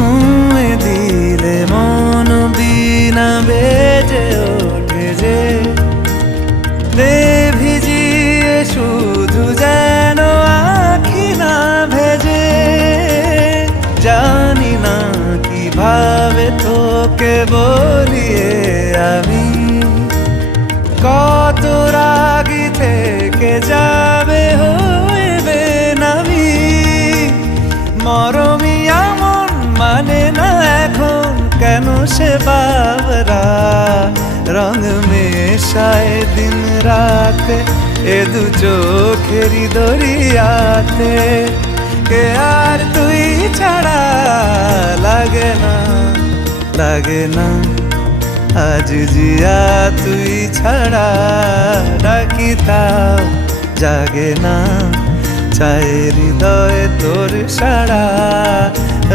ছুঁয়ে দিলে মন বিনা বেজে ওঠে যে দে ভিজিয়ে শুধু যেন আখি না ভেজে জানি না কিভাবে তোকে বলিয়ে আমি কত রাগি থেকে যাবে হইবে নামি মরমি এমন মানে না এখন কেন সে বাবরা রং মেশায় দিন রাতে এ দু চোখেরই দরিয়াতে কে আর তুই ছাড়া লাগে না লাগে না আজ জিয়া তুই ছাড়া ডাকি তাও জাগে না চায় হৃদয় তোর সারা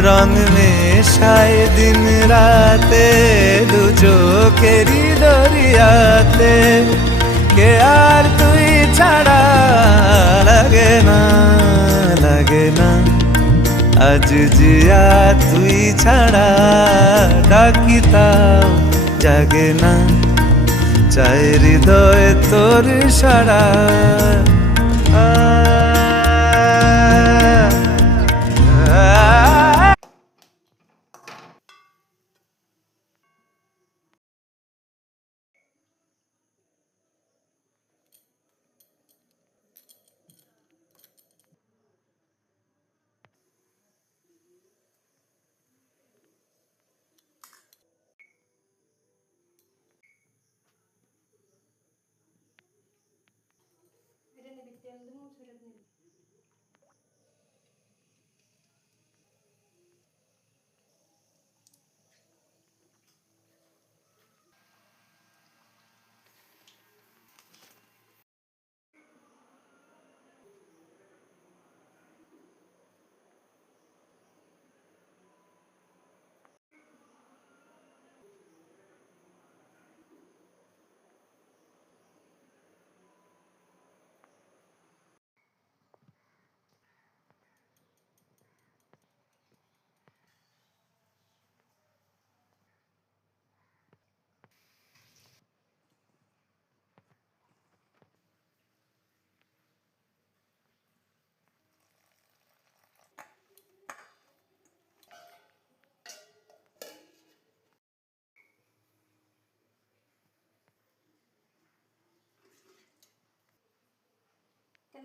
রং মেশায় দিন রাতে দু চোখেরই দরিয়াতে কে আর তুই ছাড়া লাগে না লাগে না আজ জিয়া তুই ছাড়া ডাকি তাও জাগে না চায় হৃদয় তোর সারা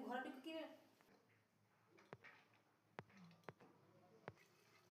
ঘরে ঢুকে কি